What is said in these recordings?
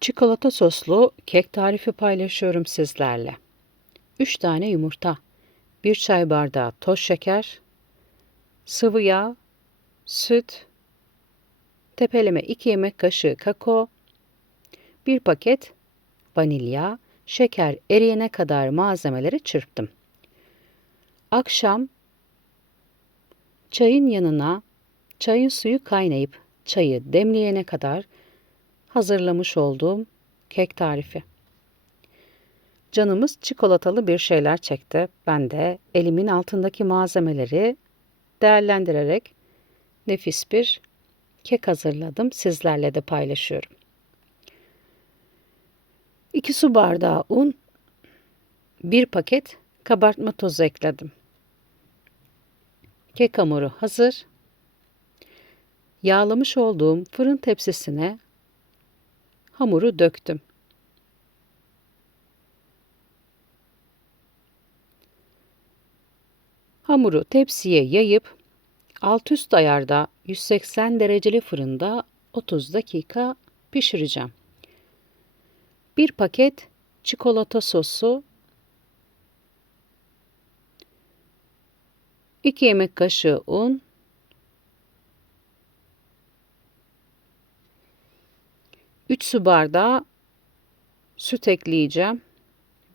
Çikolata soslu kek tarifi paylaşıyorum sizlerle. 3 tane yumurta, 1 çay bardağı toz şeker, sıvı yağ, süt, tepeleme 2 yemek kaşığı kakao, 1 paket vanilya, şeker eriyene kadar malzemeleri çırptım. Akşam çayın yanına çayın suyu kaynayıp çayı demleyene kadar hazırlamış olduğum kek tarifi. Canımız çikolatalı bir şeyler çekti. Ben de elimin altındaki malzemeleri değerlendirerek nefis bir kek hazırladım. Sizlerle de paylaşıyorum. 2 su bardağı un, 1 paket kabartma tozu ekledim. Kek hamuru hazır. Yağlamış olduğum fırın tepsisine hamuru döktüm. Hamuru tepsiye yayıp alt üst ayarda 180 dereceli fırında 30 dakika pişireceğim. Bir paket çikolata sosu 2 yemek kaşığı un 3 su bardağı süt ekleyeceğim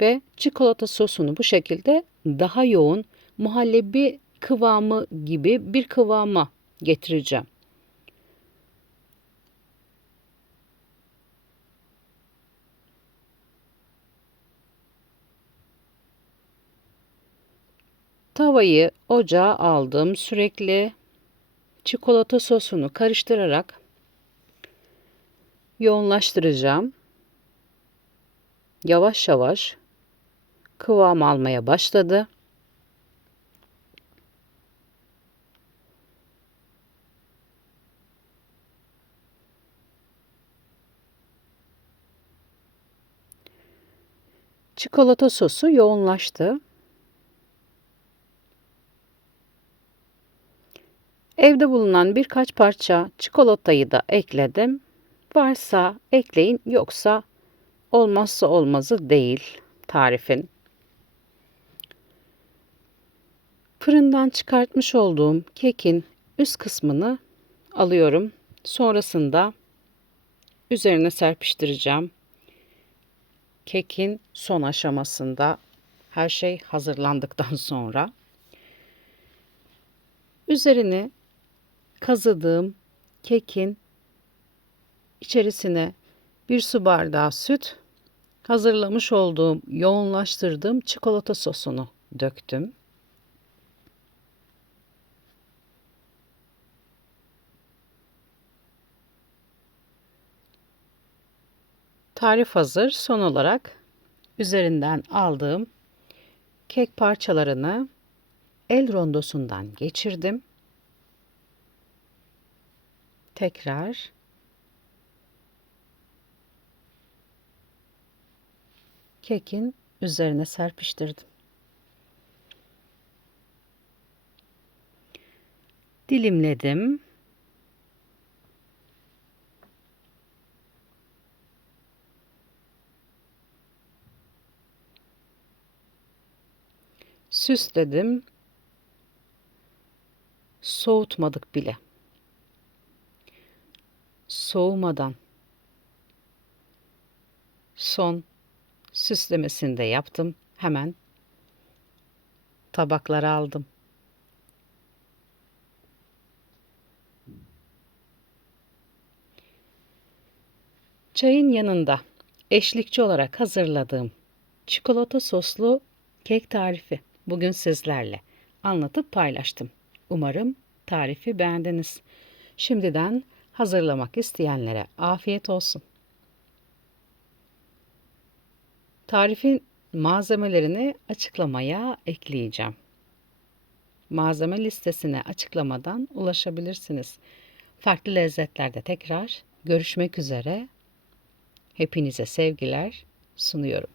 ve çikolata sosunu bu şekilde daha yoğun muhallebi kıvamı gibi bir kıvama getireceğim. Tavayı ocağa aldım. Sürekli çikolata sosunu karıştırarak yoğunlaştıracağım. Yavaş yavaş kıvam almaya başladı. Çikolata sosu yoğunlaştı. Evde bulunan birkaç parça çikolatayı da ekledim. Varsa ekleyin yoksa olmazsa olmazı değil tarifin. Fırından çıkartmış olduğum kekin üst kısmını alıyorum. Sonrasında üzerine serpiştireceğim. Kekin son aşamasında her şey hazırlandıktan sonra üzerini kazıdığım kekin içerisine bir su bardağı süt, hazırlamış olduğum, yoğunlaştırdığım çikolata sosunu döktüm. Tarif hazır. Son olarak üzerinden aldığım kek parçalarını el rondosundan geçirdim. Tekrar kekin üzerine serpiştirdim. Dilimledim. Süsledim. Soğutmadık bile. Soğumadan son süslemesini de yaptım. Hemen tabaklara aldım. Çayın yanında eşlikçi olarak hazırladığım çikolata soslu kek tarifi bugün sizlerle anlatıp paylaştım. Umarım tarifi beğendiniz. Şimdiden hazırlamak isteyenlere afiyet olsun. Tarifin malzemelerini açıklamaya ekleyeceğim. Malzeme listesine açıklamadan ulaşabilirsiniz. Farklı lezzetlerde tekrar görüşmek üzere. Hepinize sevgiler sunuyorum.